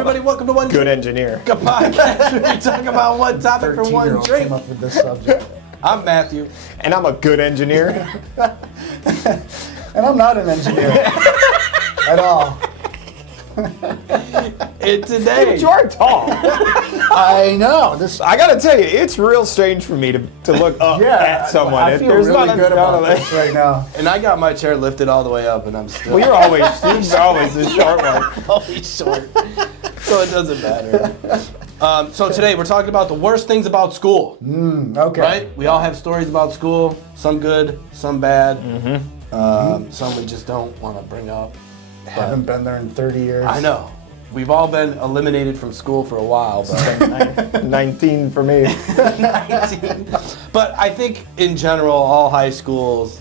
everybody. Welcome to One Good Drink. engineer. A podcast where we talk about one topic for one 13-year-old drink. came up with this subject. I'm Matthew. And I'm a good engineer. And I'm not an engineer at all. And today, But you are tall. I know. I gotta tell you, it's real strange for me to look up at someone. I feel There's really not good none about of this that. right now. and I got my chair lifted all the way up, and I'm still Well, you're always the short one. always short, so it doesn't matter. So today we're talking about the worst things about school. Okay. Right? We all have stories about school. Some good, some bad. Some we just don't want to bring up. Haven't been there in 30 years. I know. We've all been eliminated from school for a while, but 19 for me. 19. But I think in general, all high schools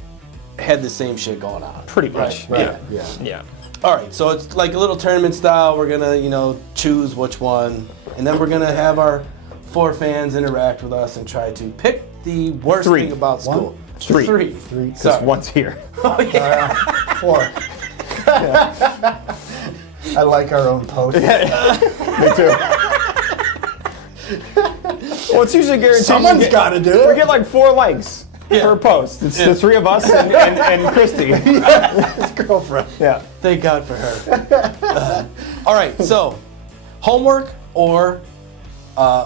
had the same shit going on. Pretty much. Right. Yeah. Yeah. All right, so it's like a little tournament style. We're gonna, choose which one, and then we're gonna have our 4 fans interact with us and try to pick the worst 3. thing about school. 3. 3. Because Sorry. one's here. Oh yeah. 4. I like our own post. Me too. Well, it's usually guaranteed. Someone's got to do We it. get like 4 likes per post. It's the 3 of us and Christy. His girlfriend. Yeah. Thank God for her. All right, so homework or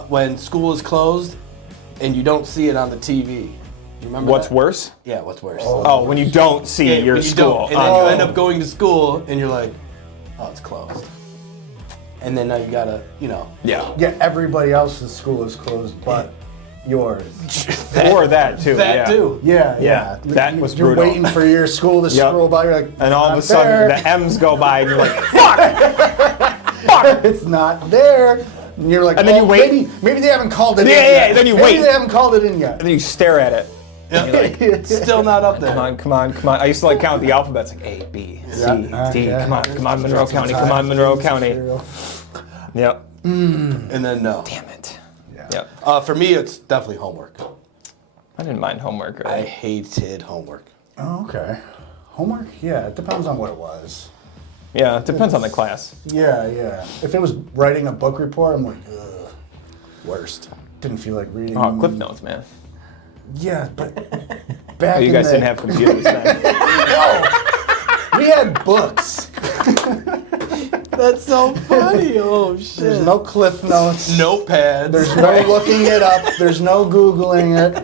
when school is closed and you don't see it on the TV. You remember What's that? worse? Yeah, what's worse? Oh, when you don't see Yeah, your when you school. don't, and then you end up going to school and you're like, oh, it's closed. And then now you gotta, Yeah. Yeah, everybody else's school is closed, but yours. Or that too. that yeah. too. Yeah, Yeah, that was You're brutal. waiting for your school to Yep. scroll by. You're like, And all of a "Not sudden there." the M's go by and you're like, It's not there. And you're like, And then you wait. Maybe they haven't called it in Yeah, yet. yeah, then you Maybe wait. they haven't called it in yet. and then you stare at it. It's still not up there. Come on. I used to count the alphabets like A, B, C, D. Yeah. Come on, Monroe County. Come on, Monroe County. Yep. And then no. Damn it. Yeah. Yep. For me, it's definitely homework. I didn't mind homework. I Really. hated homework. Oh, okay. Homework? Yeah, it depends on what it was. Yeah, it depends on the class. Yeah. If it was writing a book report, I'm like, ugh. Worst. Didn't feel like reading. Oh, Cliff Notes, man. Yeah, but back Oh, you in guys the, didn't have computers then. we had books. That's so funny. Oh shit. There's no Cliff Notes. Notepads. There's no looking it up. There's no Googling it.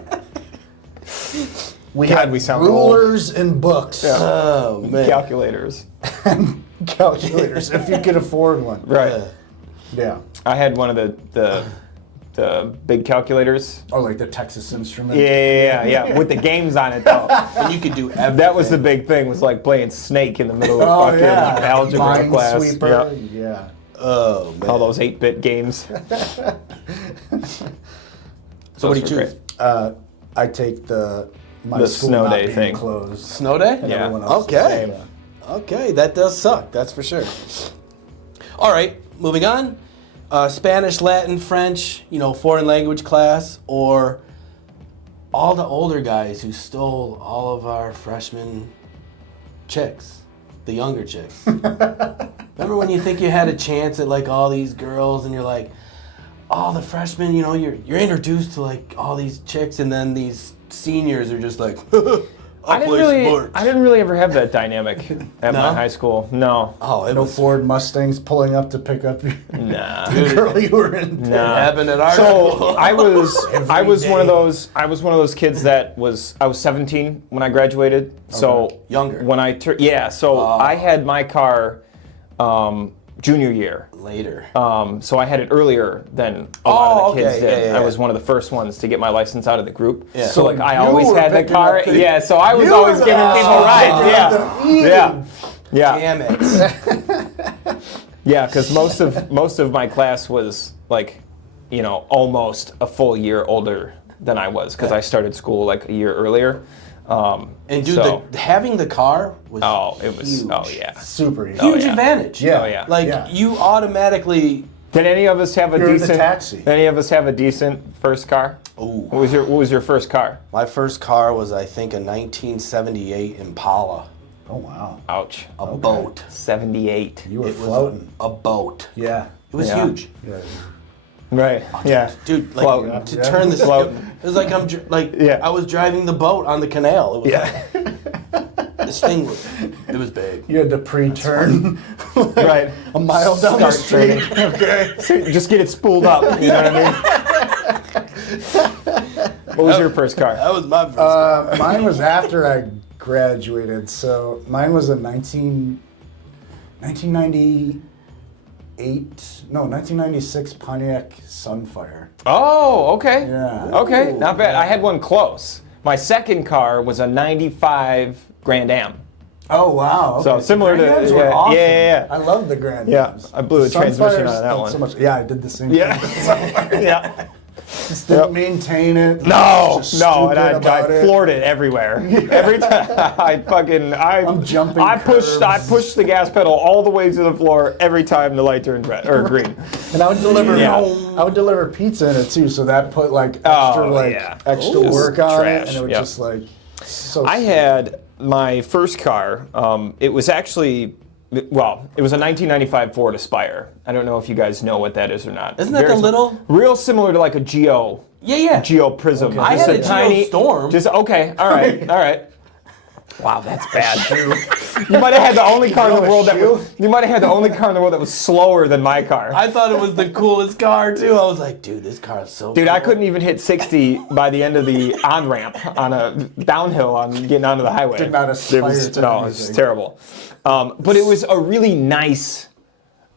We God, had we sound rulers and books Oh man. Calculators. and calculators, if you could afford one. Right. Yeah. I had one of the big calculators. Or like the Texas Instrument. Yeah. With the games on it though. And you could do everything. That was the big thing. Was like playing Snake in the middle of fucking algebra class. Minesweeper. Yep. Yeah. Oh man. All those 8-bit games. So what do you Those were choose? great. I take the The school snow not day being thing. closed. Snow day? Yeah. Everyone else is Okay. the same. Okay, that does suck. That's for sure. All right, moving on. Spanish, Latin, French, foreign language class, or all the older guys who stole all of our freshman chicks, the younger chicks. Remember when you think you had a chance at like all these girls, and you're like, all the freshmen, you're introduced to like all these chicks, and then these seniors are just like, I didn't really ever have that dynamic at my high school. No. Oh, it No was Ford Mustangs pulling up to pick up your Nah. the girl you were in. Nah. happened at our So school. I was day. one of those kids that I was 17 when I graduated. So Younger. when I I had my car junior year. Later. So I had it earlier than a lot of the kids okay. did. Yeah. I was one of the first ones to get my license out of the group. Yeah. So like I you always were had the picking car. up the- Yeah, so I was You always were giving the- people rides. Yeah. Yeah. Damn it. Yeah, because most of my class was like, almost a full year older than I was because I started school like a year earlier. And dude, so- having the car was it was huge. Super easy. Huge yeah. advantage. Yeah. Oh, yeah. Like Yeah. you automatically. Did any of us have a You're in the decent taxi. Any of us have a decent first car? Ooh. What was your first car? My first car was, I think, a 1978 Impala, Oh wow. Ouch. a boat. 78. You were It was floating. a boat. Yeah. It was Yeah. huge. Yeah. Right. Yeah. Dude, like Floating. to Yeah. turn this, it Floating. was like Yeah. I was driving the boat on the canal. It was Yeah. this thing it was big. You had to pre-turn Right. a mile down the Start street. Okay. Just get it spooled up. You know what I mean? What was your first car? That was my first car. Mine was after I graduated, so mine was a 1996 Pontiac Sunfire. Oh, okay. Yeah. Okay, not bad. I had one close. My second car was a 95 Grand Am. Oh wow! Okay. So similar to- Grand Ams were yeah, awesome. yeah. I love the Grand Yeah, Ams. I blew the transmission out of that Sunfires, one. So much. Yeah, I did the same. Yeah. thing. Yeah. Just didn't maintain it. No, Just no, and stupid about I it. floored it everywhere. Every time I'm jumping I pushed curbs. the gas pedal all the way to the floor every time the light turned red or green. And I would deliver. Yeah. I would deliver pizza in it too, so that put like extra extra Ooh. work on Trash, it, and it was yep. just like so. I had my first car. It was actually, well, it was a 1995 Ford Aspire. I don't know if you guys know what that is or not. Isn't that the little? Real similar to like a Geo. Yeah. Geo Prism. Okay. I Just had a Geo Storm. Just okay. All right. All right. Wow, that's bad. You might have had the only car in the world that was, you might have had the only car in the world that was slower than my car. I thought it was the coolest car too. I was like, dude, this car is so Dude, cool. I couldn't even hit 60 by the end of the on-ramp on a downhill on getting onto the highway. Did not aspire to No, it's anything. terrible. But it was a really nice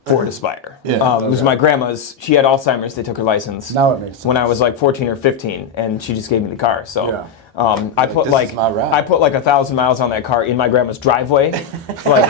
Ford Aspire. Yeah. It was my grandma's. She had Alzheimer's. They took her license Now it makes sense. when I was like 14 or 15, and she just gave me the car. So. Yeah. I put this is my ride. I put like 1,000 miles on that car in my grandma's driveway, like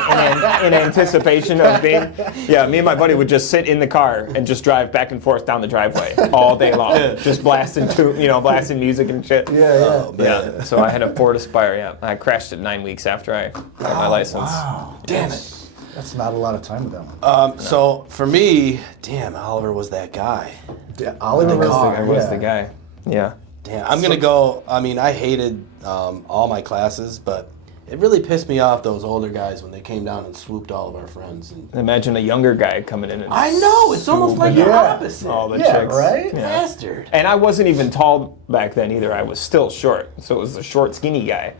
in anticipation of being. Yeah, me and my buddy would just sit in the car and just drive back and forth down the driveway all day long, just blasting blasting music and shit. Yeah. Yeah. So I had a Ford Aspire. Yeah, I crashed it 9 weeks after I got my license. Wow. Damn it. That's not a lot of time with that one. So for me, damn, Oliver was that guy. Yeah, Oliver I was the yeah. guy. Yeah. Damn, I'm gonna go. I mean, I hated all my classes, but it really pissed me off those older guys when they came down and swooped all of our friends. And Imagine a younger guy coming in and I know it's almost like the Yeah. opposite. all the Yeah, chicks. right? Yeah. Bastard. And I wasn't even tall back then either. I was still short, so it was the short, skinny guy.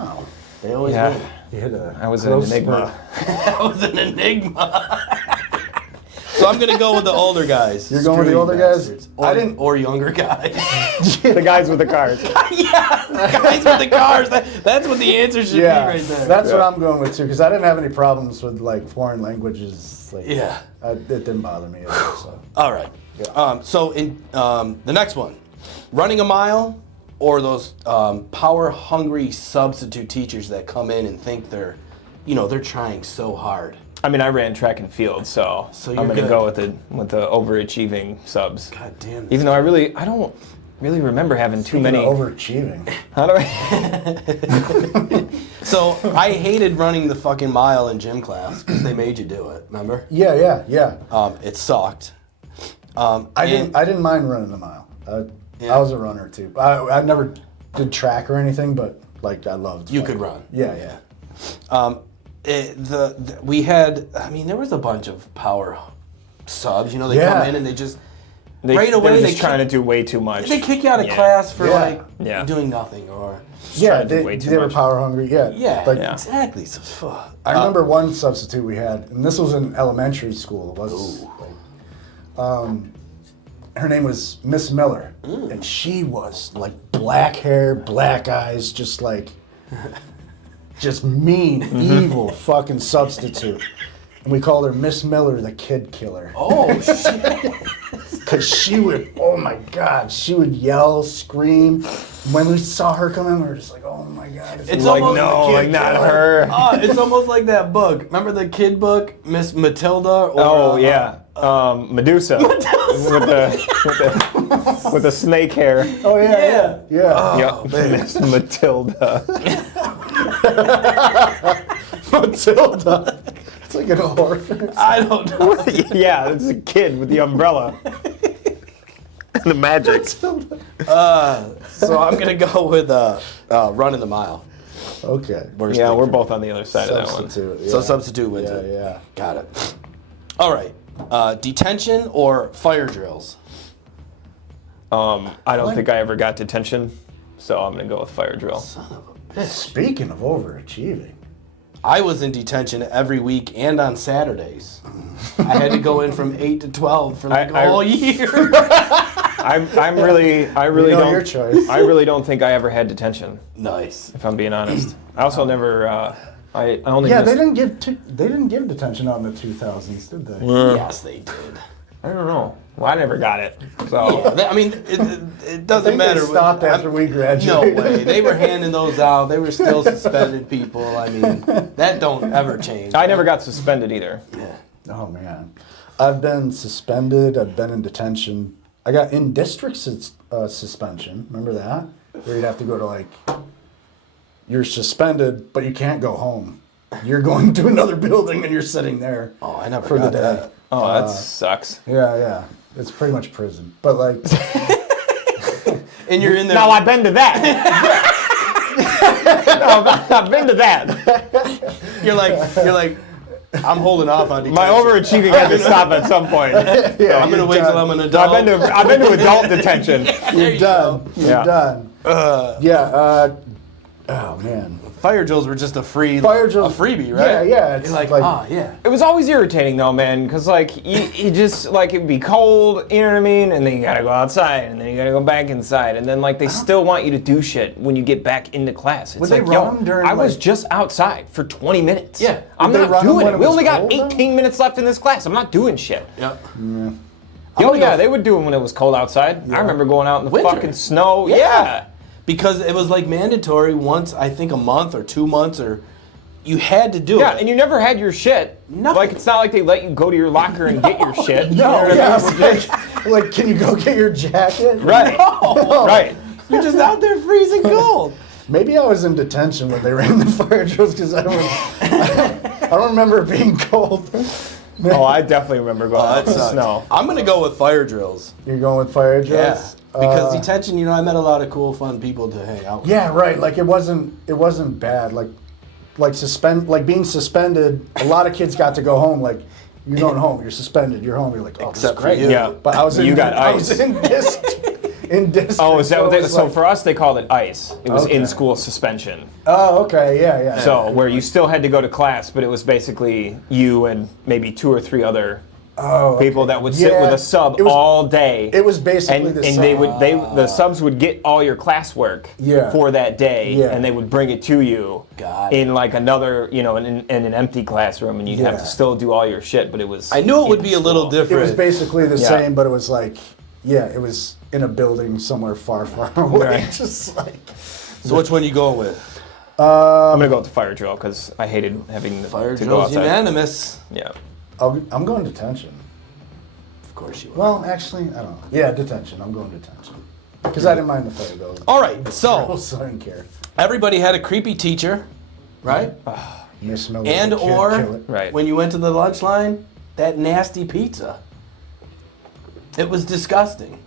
Wow. They always Yeah. did. You hit a I was an close enigma. That was an enigma. So I'm gonna go with the older guys. You're going with the Screw you older guys? bastards. I didn't- or younger guys. The guys with the cars. Yeah, guys with the cars. That's what the answer should be Yeah, right there. that's what I'm going with too, because I didn't have any problems with like foreign languages. Like, Yeah. it didn't bother me at all. So. All right. Yeah. So in the next one, running a mile, or those power-hungry substitute teachers that come in and think they're trying so hard. I mean, I ran track and field, so you're I'm gonna good. go with the overachieving subs. God damn. Even though I don't really remember having too many. Overachieving. How do I? So I hated running the fucking mile in gym class because they made you do it. Remember? Yeah. It sucked. I didn't mind running the mile. I was a runner too. I never did track or anything, but like I loved. You could run. Yeah. We had. I mean, there was a bunch of power subs. They Yeah. come in and they just They, right away they're they just trying to do way too much. They kick you out of Yeah. class for Yeah. doing nothing or. Yeah, trying to do way too they were much. power hungry. Yeah. Yeah, Like, Yeah. exactly. So, fuck. I remember one substitute we had, and this was in elementary school. It was her name was Miss Miller, and she was like black hair, black eyes, just mean, evil fucking substitute. And we called her Miss Miller, the kid killer. Oh shit! Because she would, oh my God, she would yell, scream. When we saw her come in, we were just like, oh my God. It's Like almost no, like like not her. It's almost like that book. Remember the kid book, Miss Matilda? Or, Oh yeah, Medusa. With the snake hair. Oh yeah. Yep, Miss Matilda. Matilda. It's like an orphan. I don't know. Yeah, it's a kid with the umbrella. And the magic. So I'm gonna go with running the mile. Okay. Worst Yeah, thing we're for- both on the other side of that one. Substitute. So yeah. substitute wins Yeah, it. yeah. Got it. All right. Detention or fire drills? I don't think I ever got detention, so I'm gonna go with fire drill. Son of a bitch. Speaking of overachieving. I was in detention every week and on Saturdays. I had to go in from 8 to 12 for like a whole year. I really don't. Your choice. I really don't think I ever had detention, Nice. if I'm being honest. I also never. I only. Yeah, missed, they didn't give detention out in the 2000s, did they? Yes, they did. I don't know. Well, I never got it. So. Yeah, I mean, it doesn't I think matter. they stopped after we No graduated. way. They were handing those out. They were still suspended people. I mean, that don't ever change. I never got suspended either. Yeah. Oh man, I've been suspended. I've been in detention. I got in district suspension. Remember that? Where you'd have to go to like, you're suspended, but you can't go home. You're going to another building and you're sitting there. Oh, I never for the got day. that. Oh, that sucks. Yeah. It's pretty much prison, but like. And you're in there. Now I've been to that. I've been to that. You're like, I'm holding off on detention. My overachieving had to stop at some point. Yeah, I'm gonna wait till I'm an adult. I've been to adult detention. You're done. You're Yeah. done. Oh man. Fire drills were just a free, Fire drills. a freebie, right? Yeah. It's You're like, yeah. It was always irritating though, man, because like you just like it'd be cold, you know what I mean, and then you gotta go outside, and then you gotta go back inside, and then like they still want you to do shit when you get back into class. It's Would like, they run them during, I was like- just outside for 20 minutes. Yeah. I'm Would they not run them doing when it. it We was only got cold, though? 18 minutes left in this class. I'm not doing shit. Yep. Oh yeah, they would do them when it was cold outside. I remember going out in the Winter. fucking snow. Yeah. Yeah. Because it was like mandatory once, I think a month or 2 months, or you had to do Yeah, it. and you never had your shit. Nothing. Like, it's not like they let you go to your locker and get your shit. You know No, what I mean? yeah. It's like, can you go get your jacket? Right. Right. You're just out there freezing cold. Maybe I was in detention when they ran the fire drills because I don't remember it being cold. Oh, I definitely remember going out in the sucks. snow. I'm gonna go with fire drills. You're going with fire Yeah. drills? Because detention, I met a lot of cool, fun people to hang out with. Yeah, right. Like it wasn't bad. Like being suspended. A lot of kids got to go home. Like you're going home. You're suspended. You're home. You're like, oh, Except this for is great. you. Yeah. But I was in. You got I ice. was in district. Oh, is that what it they, was so like- for us they called it ICE. It was Okay. in-school suspension. Oh, okay. Yeah. So where you still had to go to class, but it was basically you and maybe 2 or 3 other people that would sit Yeah, with a sub it was- all day. It was basically and the and same. the subs would get all your classwork Yeah. for that day, Yeah. and they would bring it to you Got it. in like another, in an empty classroom, and you'd have Yeah. to still do all your shit. But it was. I knew it would in be a little school. It different. was basically the Yeah. same, but it was like, it was in a building somewhere far, far away. Right. Just like So which one you going with? I'm gonna go with the fire drill because I hated having Fire to go drills outside. unanimous. Yeah. I'm going detention. Of course you are. Well, actually, I don't know. Yeah, detention. I'm going detention because I didn't mind the fire drills. All right, so So I didn't care. everybody had a creepy teacher, right? You smell And like a kid, or kill it. Right. when you went to the lunch line, that nasty pizza. It was disgusting.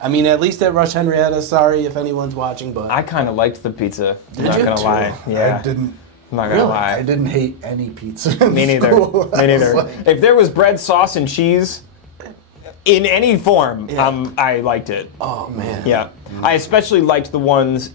I mean, at least at Rush Henrietta, sorry if anyone's watching, but I kind of liked the pizza. I'm Did not you? gonna lie. Yeah. I didn't. I'm not gonna Really, lie. I didn't hate any pizza. In Me neither. school. I Me was neither. like, If there was bread, sauce, and cheese in any form, Yeah. I liked it. oh man. Yeah. I especially liked the ones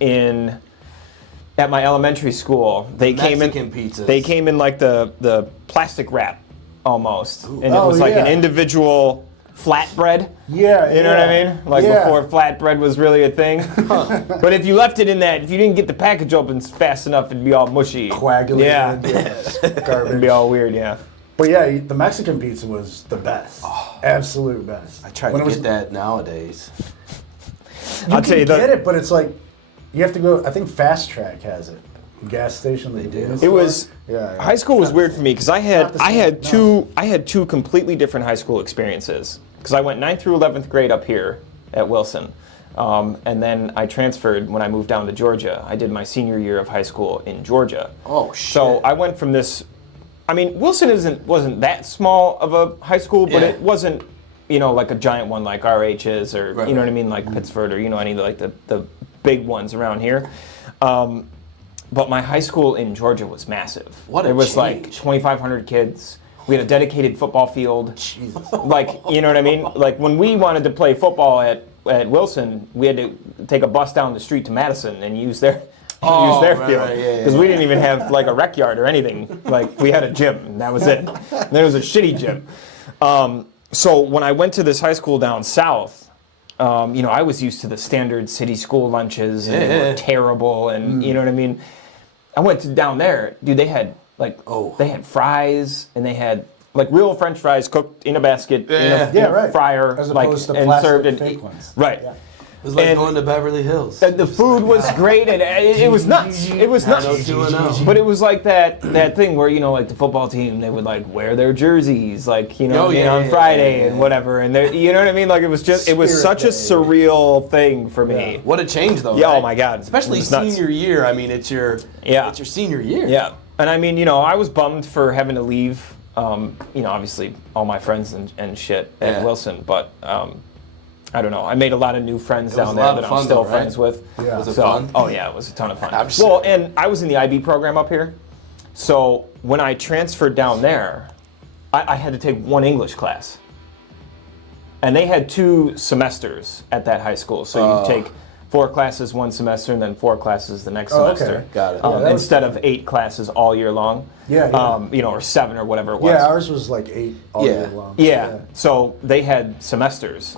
at my elementary school. They came in Mexican pizzas. They came in like the plastic wrap almost, and it Oh, was like an yeah. individual flatbread. Yeah, You know what I mean? Like Yeah. before flatbread was really a thing. But if you left it in that, if you didn't get the package open fast enough, it'd be all mushy. Coagulated. Yeah. It'd Garbage. be all weird, yeah. But yeah, the Mexican pizza was the best. Absolute best. I try When to it was- get that nowadays. You I'll can tell you get the, it, but it's like you have to go. I think Fast Track has it. Gas station. They do. It was Yeah. high school was weird for me because I had Not the I same, had no. two completely different high school experiences because I went 9th through 11th grade up here at Wilson, and then I transferred when I moved down to Georgia. I did my senior year of high school in Georgia. Oh shit. So I went from this. I mean, Wilson wasn't that small of a high school, but Yeah. it wasn't like a giant one like RH is, or Right, you know what I right. mean, like Pittsford, or any of like the big ones around here. But my high school in Georgia was massive. What a It was like change. 2,500 kids, We had a dedicated football field. Jesus. Like, you know what I mean? Like when we wanted to play football at Wilson, we had to take a bus down the street to Madison and use their field because we didn't even have like a rec yard or anything. Like we had a gym and that was it. And there was a shitty gym. So when I went to this high school down south, I was used to the standard city school lunches and they were terrible and you know what I mean? I went to down there, dude, they had they had fries and they had like real French fries cooked in a basket in a fryer, as like opposed to and plastic served fake ones. Right. It was like going to Beverly Hills. The food was great and it was nuts. It was nuts. But it was like that thing where like the football team, they would like wear their jerseys like on Friday and whatever, and you know what I mean. Like it was just such a surreal thing for me. What a change though. Yeah. Right? Oh my God. Especially senior year. I mean, it's your senior year. Yeah. And I mean, I was bummed for having to leave. Obviously all my friends and shit at Wilson, but. I don't know. I made a lot of new friends down there that I'm still friends with. Yeah. Was it fun? Oh yeah, it was a ton of fun. Well, and I was in the IB program up here, so when I transferred down there, I had to take one English class, and they had 2 semesters at that high school. So you take 4 classes one semester and then 4 classes the next semester. Okay. Got it. Instead of 8 classes all year long. Yeah. Or 7 or whatever it was. Yeah, ours was like 8 all year long. Yeah. So they had semesters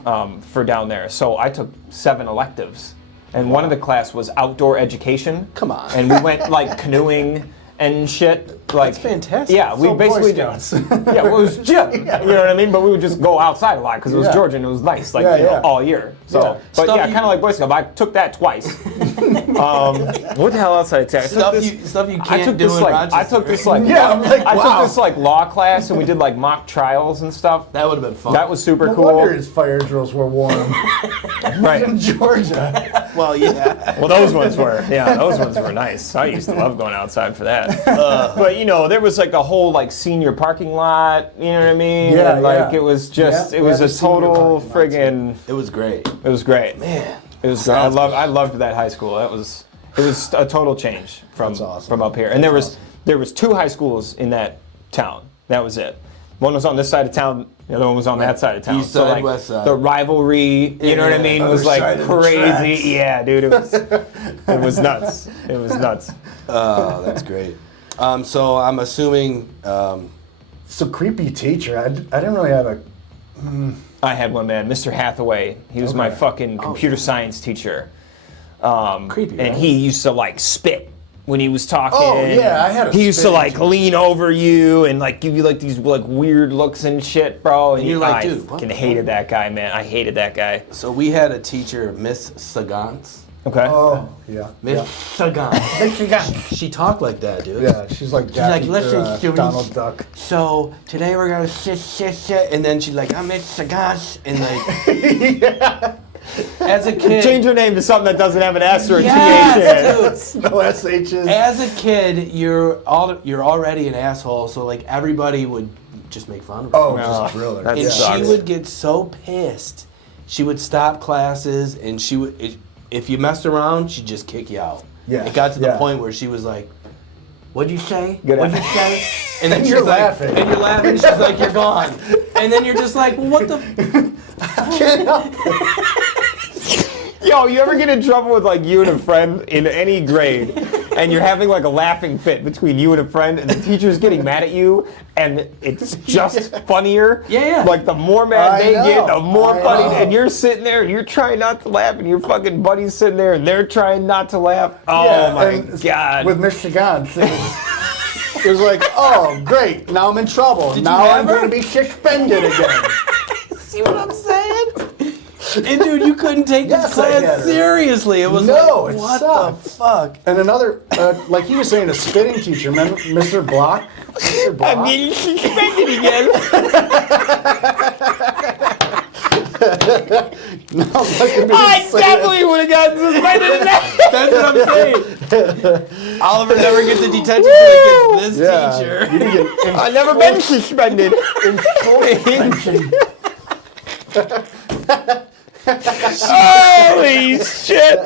for down there. So I took 7 electives. And one of the class was outdoor education. Come on. And we went like canoeing and shit. Like, that's fantastic. Yeah, we basically it was gym. You know what I mean? But we would just go outside a lot because it was Georgia and it was nice, like all year. So, but kind of like Boy Scout. I took that twice. What the hell else did I take? Stuff you can't do in Rochester. I took this took this like law class and we did like mock trials and stuff. That would have been fun. That was super cool. No wonder his fire drills were warm. Right. In Georgia. Well, yeah. Well, those ones were nice. I used to love going outside for that. But there was like a whole like senior parking lot. You know what I mean? Yeah. And, like it was just it was a total friggin'. It was great. It was great. Man. It was. I loved that high school. It was a total change from up here. And there was 2 high schools in that town. That was it. One was on this side of town. The other one was on that side of town. East side, west side. The rivalry, you know what I mean, was like crazy. Yeah, dude, it was nuts. It was nuts. Oh, that's great. So I'm assuming. So creepy teacher. I didn't really have a. I had one, man, Mr. Hathaway. He was my fucking computer science teacher. Creepy. And he used to like spit when he was talking. Oh yeah, I had a. He used to like lean over you and like give you like these like weird looks and shit, bro. And you're like, I dude, fucking hated that guy, man. I hated that guy. So we had a teacher, Miss Sagans. Okay. Oh yeah. Miss Sagans. She talked like that, dude. Yeah, she's like listen, Donald Duck. So today we're gonna sit, and then she's like, I'm Miss Sagans, and like. As a kid, change your name to something that doesn't have an S or a yes, TH. No SHs. As a kid, you're already an asshole, so like everybody would just make fun of her. Oh, just drill her. And she would get so pissed. She would stop classes, and if you messed around, she'd just kick you out. Yeah. It got to the point where she was like, "What'd you say? What'd you say?" And then you're laughing. And you're laughing. She's like, "You're gone." And then you're just like, well, "What the?" Can't help it. Yo, you ever get in trouble with like you and a friend in any grade, and you're having like a laughing fit between you and a friend, and the teacher's getting mad at you, and it's just funnier? Yeah. Like the more mad they get, the more funny, know. and you're sitting there and you're trying not to laugh, and your fucking buddy's sitting there and they're trying not to laugh. Oh my God. With Michigan, it was like, oh great, now I'm in trouble. Now I'm going to be suspended again. See what I'm saying? And dude, you couldn't take this class seriously. It was like, what the fuck? And another, like he was saying, a spitting teacher, remember Mr. Block? Mr. Block? I'm getting suspended again. I definitely would have gotten suspended in that. That's what I'm saying. Oliver never gets a detention until he gets this teacher. I've never been suspended. Holy shit!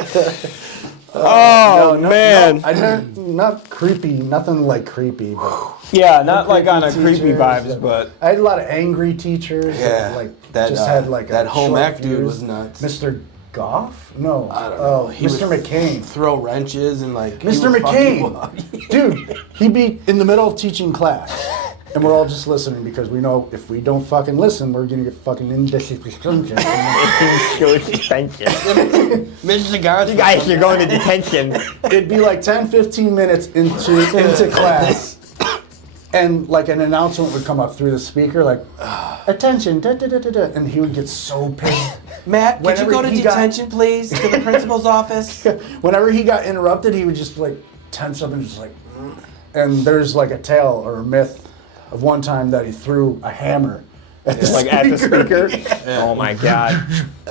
Oh, man. I didn't, not creepy, nothing like creepy, but Yeah, not like on a creepy teachers, vibes, but I had a lot of angry teachers. Yeah, That, like that, just had like that a home short ec dude fuse. was nuts. Mr. Goff? No, I don't know. He Mr. would McCain. Throw wrenches and like. he Mr. would fuck you McCain, up. dude, he'd be in the middle of teaching class, and we're all just listening because we know if we don't fucking listen, we're gonna get fucking indisciplined. thank you. Mr. Gonzo. You guys, you're going to detention. It'd be like 10, 15 minutes into class, and like an announcement would come up through the speaker, like, attention, da, da, da, da, da, and he would get so pissed. Matt, could you Whenever go to he got- detention, please, to the principal's office? Whenever he got interrupted, he would just like tense up and just like, and there's like a tale or a myth of one time that he threw a hammer at the Like speaker. at the speaker. Oh my God.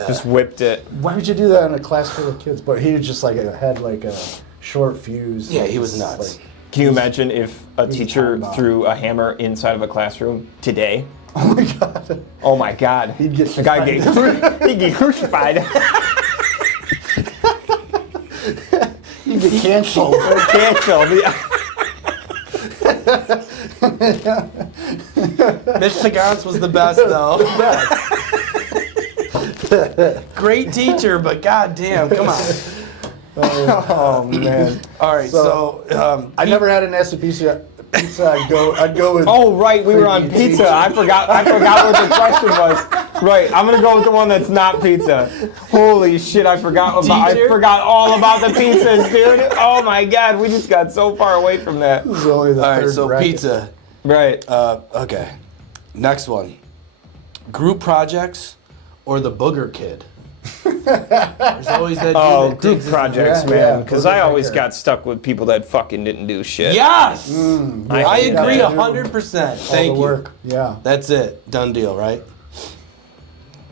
Just whipped it. Why would you do that in a class full of kids? But he was just like had like a short fuse. Yeah, he was nuts. Like, Can you imagine if a teacher time bomb. threw a hammer inside of a classroom today? oh my god. Oh my God. He'd get the guy he'd get crucified. He'd get canceled. Canceled. Yeah. Mr. Gons was the best, though. Great teacher, but goddamn, come on. Oh man. All right, so I never had an acid pizza. I'd go with. Oh right, we were on creepy pizza. teacher. I forgot what the question was. Right, I'm gonna go with the one that's not pizza. Holy shit, I forgot all about the pizzas, dude. Oh my God, we just got so far away from that. This is only the all right, third so bracket. pizza. Right. Okay, next one. Group projects or the booger kid? There's always that dude Oh, that group digs his projects, Yeah, man. yeah, Because those I are always bigger. got stuck with people that fucking didn't do shit. Yes, I hate agree that. 100%. All Thank the you. work. Yeah. That's it. Done deal, right?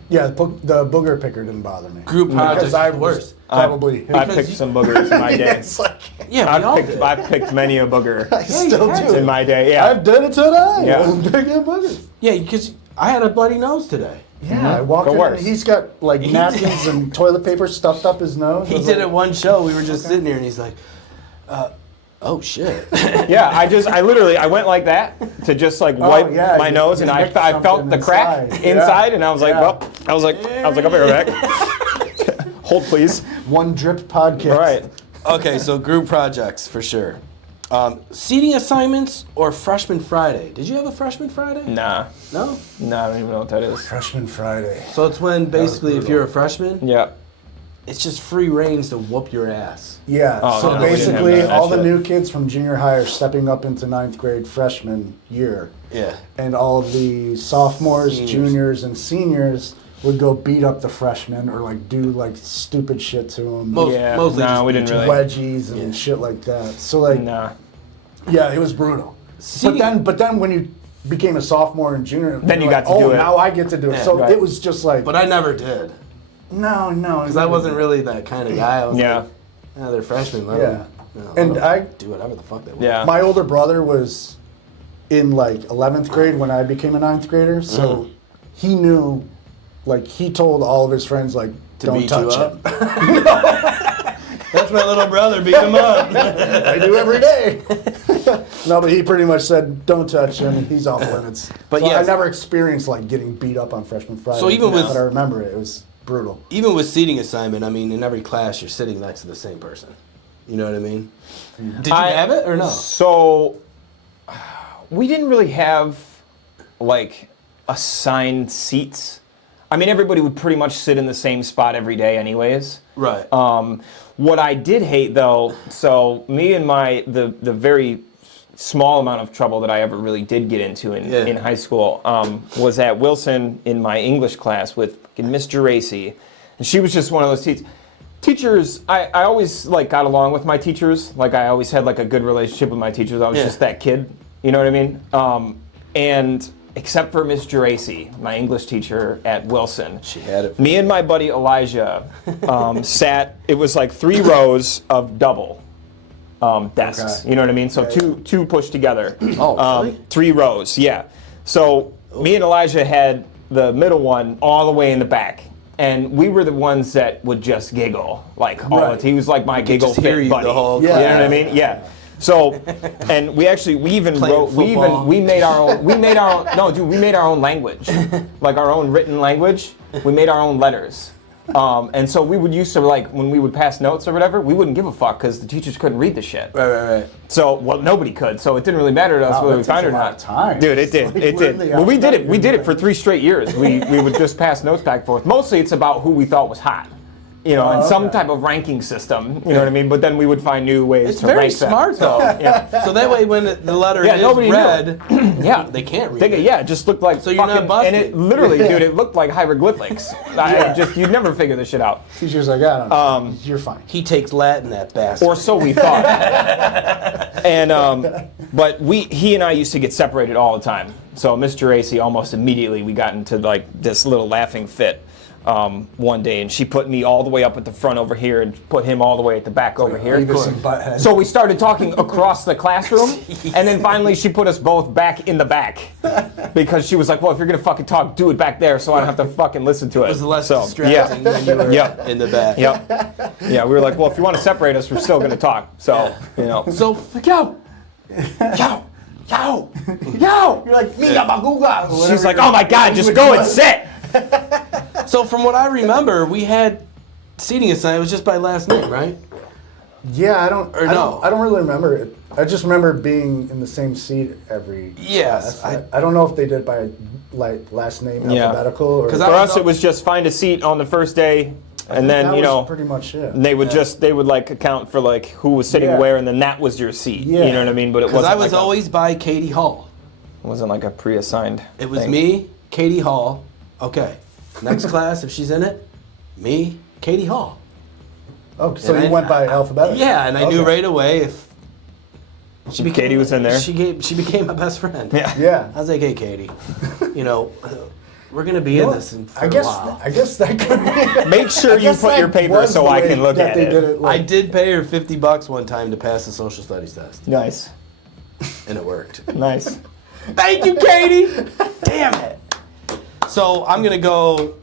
Yeah, the booger picker didn't bother me. Group projects Because I is was worse. probably. I picked some boogers in my day. It's like, Yeah, we all did. I've picked many a booger I still had do. in my day. Yeah. I've done it today. Yeah. I'm picking boogers. Yeah, because I had a bloody nose today. Yeah, I walked But in worse. and he's got like He napkins and toilet paper stuffed up his nose. I He was did like, it one show. We were just sitting there, and he's like, "Oh shit." Yeah, I went like that to just like wipe yeah, my you- nose, you and I nicked felt something the crack inside. inside, Yeah. and I was like, Yeah. well, I was like, I'll be right back. Hold, please. One drip podcast. All right. Okay, so group projects for sure. Seating assignments or freshman Friday? Did you have a freshman Friday? Nah, No. I don't even know what that is. Freshman Friday. So it's when basically if brutal. you're a freshman, Yeah. it's just free reigns to whoop your ass. Yeah, Oh, so no, we didn't have basically none of that all the shit. new kids from junior high are stepping up into ninth grade freshman year. Yeah. And all of the sophomores, Seniors. juniors, and seniors would go beat up the freshmen or like do like stupid shit to them. Yeah. Mostly No, just we didn't really. Wedgies and Yeah. shit like that. So like, Nah. yeah, it was brutal. Seating- But then when you became a sophomore and junior, Then you you're got like, to do oh, it. now I get to do it. Yeah, So right. it was just like, But I never did no, because I wasn't really that kind of guy. I was Yeah. like, they're freshmen. Let Yeah. them, And let them I- do whatever the fuck they want. Yeah. My older brother was in like 11th grade when I became a ninth grader, so Mm-hmm. he knew, like he told all of his friends like, To don't beat touch you up? him. That's my little brother. Beat him up. I do every day. No, but he pretty much said, don't touch him. He's off limits. But So I yes. never experienced like getting beat up on freshman Friday. So even with- but I remember it was brutal. Even with seating assignment, I mean, in every class you're sitting next to the same person. You know what I mean? Did you have it or no? So, we didn't really have like assigned seats. I mean, everybody would pretty much sit in the same spot every day, anyways. Right. What I did hate, though, so me and the very small amount of trouble that I ever really did get into in high school was at Wilson in my English class with fucking Miss Geraci. And she was just one of those teachers. I always like got along with my teachers. Like I always had like a good relationship with my teachers. I was just that kid. You know what I mean? And except for Miss Geraci, my English teacher at Wilson. She had it. Me and my buddy Elijah sat. It was like 3 rows of double desks. Okay. You know what I mean? So two pushed together. Oh, really? 3 rows. Yeah. So me and Elijah had the middle one all the way in the back. And we were the ones that would just giggle, like all Right. he was like my giggle just hear fit you buddy. the whole You know class. what I mean? Yeah. So, and we even Playing wrote, football. we made our own, we made our own language, like our own written language. We made our own letters. And so we would used to, like, when we would pass notes or whatever, we wouldn't give a fuck because the teachers couldn't read the shit. Right. So, well, nobody could, so it didn't really matter to us Wow, whether that we found it or takes a lot not. of time. Dude, it did. Like, It did. literally Well, we did it. after We did it for 3 straight years. We would just pass notes back and forth. Mostly, it's about who we thought was hot, you know, and some okay. type of ranking system. You know what I mean? But then we would find new ways It's to very rank them. smart, though. Yeah. So that way, when the letter Yeah, is nobody knew. read, Yeah. they can't read it. Yeah, it just looked like So you're not fucking, and it busted. literally, dude, it looked like hieroglyphics. You'd never figure this shit out. Teacher's like, I don't know. You're fine. He takes Latin, that bastard. Or so we thought. And but he and I used to get separated all the time. So Mr. Racy, almost immediately we got into like this little laughing fit one day, and she put me all the way up at the front over here and put him all the way at the back over here. Beavis and Butthead. So we started talking across the classroom, and then finally she put us both back in the back because she was like, "Well, if you're gonna fucking talk, do it back there, so I don't have to fucking listen to it." it was less so, distracting when you were Yep. in the back. Yep. Yeah, we were like, well, if you want to separate us, we're still gonna talk. So, you know. So, yo! You're like, me, Abaguga. She's like, oh my God, just go and sit. So from what I remember, we had seating assigned. It was just by last name, right? Yeah, I don't really remember it. I just remember being in the same seat every Yes, class. I don't know if they did by like last name Yeah. alphabetical or 'Cause For us, it was just find a seat on the first day, and then, that you was know, pretty much it. they would like account for like who was sitting Yeah. where, and then that was your seat. Yeah. You know what I mean? But it Because wasn't I was like always by Katie Hall. it wasn't like a pre-assigned. It was thing. me, Katie Hall. Okay. Next class, if she's in it, me, Katie Hall. Oh, so And you I- went by alphabetical? Yeah, and I knew Okay. right away if she became, Katie was in there. She became my best friend. Yeah. Yeah. I was like, hey, Katie, you know, we're gonna be in this for I guess a while. I guess that could be. Make sure you guess put that your paper was so the I way can look that at they it. did it. I Like, did pay her $50 one time to pass the social studies test, Nice. and it worked. Nice. Thank you, Katie. Damn it. So I'm gonna go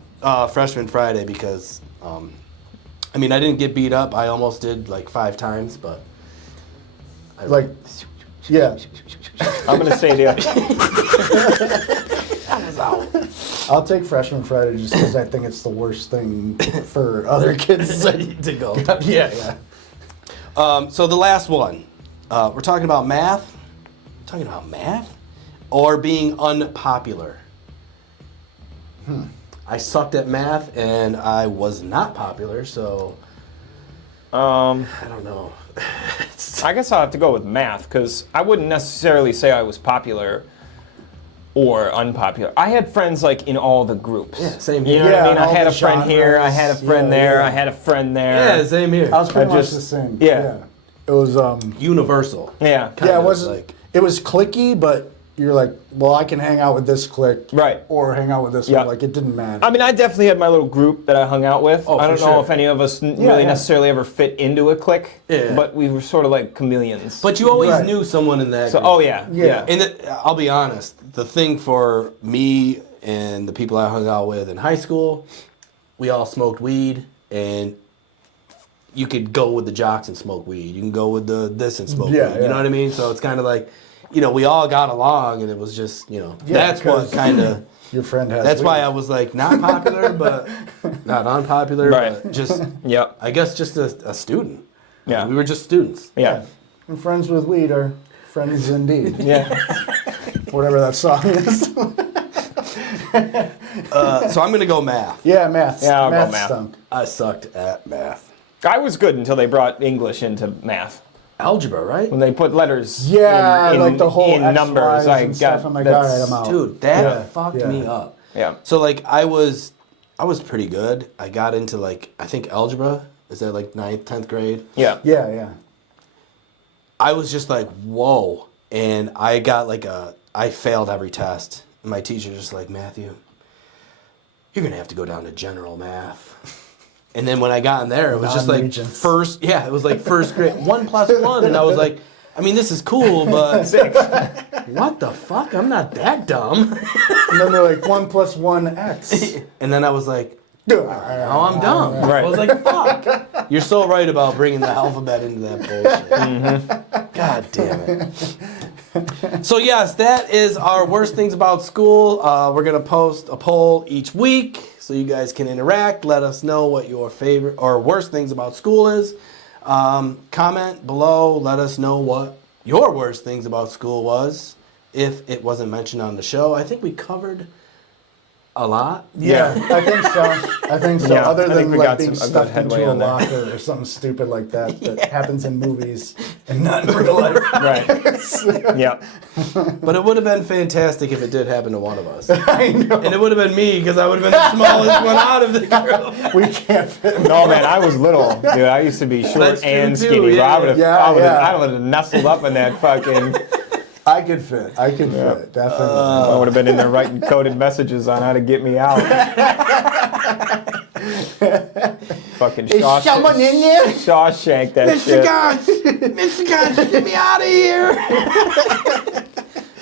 freshman Friday because, I mean, I didn't get beat up. I almost did like 5 times, but like, yeah. I'm gonna say the I'll take freshman Friday just because I think it's the worst thing for other kids. to go. Yeah. So the last one, we're talking about math. Talking about math, or being unpopular. I sucked at math, and I was not popular, so I don't know. I guess I'll have to go with math because I wouldn't necessarily say I was popular or unpopular. I had friends like in all the groups. Yeah, same You here. know what I Yeah, mean? I all had the a friend here, I had a genres. friend Yeah, there, yeah. I had a friend there. Yeah, same here. I was pretty I much just- the same. yeah. It was Universal. Yeah. yeah, it of was like- it was cliquey, but you're like, well, I can hang out with this clique, Right. or hang out with this Yeah. one. Like, it didn't matter. I mean, I definitely had my little group that I hung out with. Oh, I for don't know sure. if any of us really yeah. necessarily ever fit into a clique, Yeah. but we were sort of like chameleons. But you always Right. knew someone in that so, group. oh yeah, Yeah. And I'll be honest, the thing for me and the people I hung out with in high school, we all smoked weed, and you could go with the jocks and smoke weed. You can go with the this and smoke Yeah, weed. You yeah. know what I mean? So it's kind of like, you know, we all got along, and it was just, you know, Yeah, that's what 'cause kind of. Your friend has. That's why weed. I was like not popular, but not unpopular, Right. but just Yep. I guess just a student. Yeah. We were just students. Yeah. And friends with weed are friends indeed. Yeah. Whatever that song is. So I'm gonna go math. Yeah, math. Yeah, I'll go math math. stunk. I sucked at math. I was good until they brought English into math. Algebra, right? When they put letters Yeah, in like the whole in X, numbers, Ys I and got stuff. I'm like, all right, I'm out. Dude, that Yeah, fucked yeah. me up. Yeah. So like I was pretty good. I got into like I think algebra. Is that like 9th, 10th grade? Yeah. Yeah, yeah. I was just like, whoa. And I got like I failed every test. And my teacher just like, Matthew, you're gonna have to go down to general math. And then when I got in there, it was just like Non-regents. it was like first grade, 1 plus 1. And I was like, I mean, this is cool, but what the fuck? I'm not that dumb. And then they're like 1 + 1 X. And then I was like, Now I'm dumb. Right. I was like, fuck. You're so right about bringing the alphabet into that bullshit. God damn it. So yes, that is our worst things about school. We're going to post a poll each week so you guys can interact. Let us know what your favorite or worst things about school is. Comment below. Let us know what your worst things about school was if it wasn't mentioned on the show. I think we covered a lot. Yeah, I think so. Yeah, Other I think than we like got being some- a good stuffed headway into a on there. locker or something stupid like that happens in movies and not in real life. Right. Yeah. But it would have been fantastic if it did happen to one of us. I know. And it would have been me because I would have been the smallest one out of the group. We can't fit. No, man, I was little. Dude, I used to be short That's true, and too, skinny. yeah. I would have Yeah, yeah. I would have nestled up in that fucking... I could fit. Definitely. I would have been in there writing coded messages on how to get me out. Fucking Is someone in there? Shawshank that shit. Mr. Guns, get me out of here.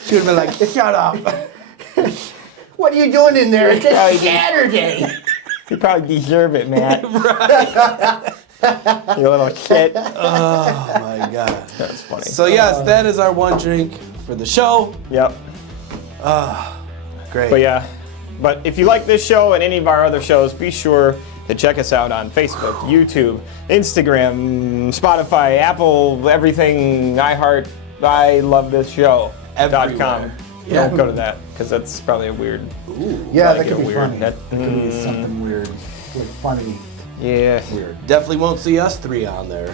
She would have been like, shut up. What are you doing in there? It's a Saturday. You probably deserve it, Matt. You little shit. Oh my God. That's funny. So yes, that is our one drink for the show. Yep. Great. But yeah. But if you like this show and any of our other shows, be sure to check us out on Facebook, YouTube, Instagram, Spotify, Apple, everything, iHeart, I love this show. Everywhere. Yeah. Don't go to that because that's probably a weird. Yeah, Might that get could be weird. funny. That- That could be something weird, like funny. Yeah. Definitely won't see us three on there.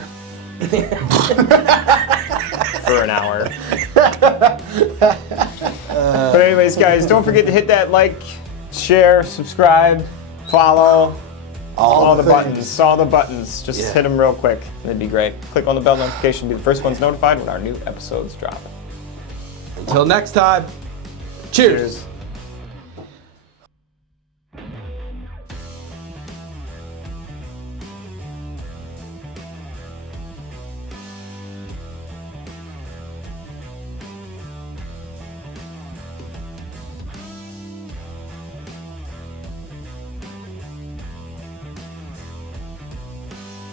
For an hour. But anyways, guys, don't forget to hit that like, share, subscribe, follow, all the buttons. All the buttons. Just hit them real quick. That'd be great. Click on the bell notification to be the first ones notified when our new episodes drop. Until next time, cheers.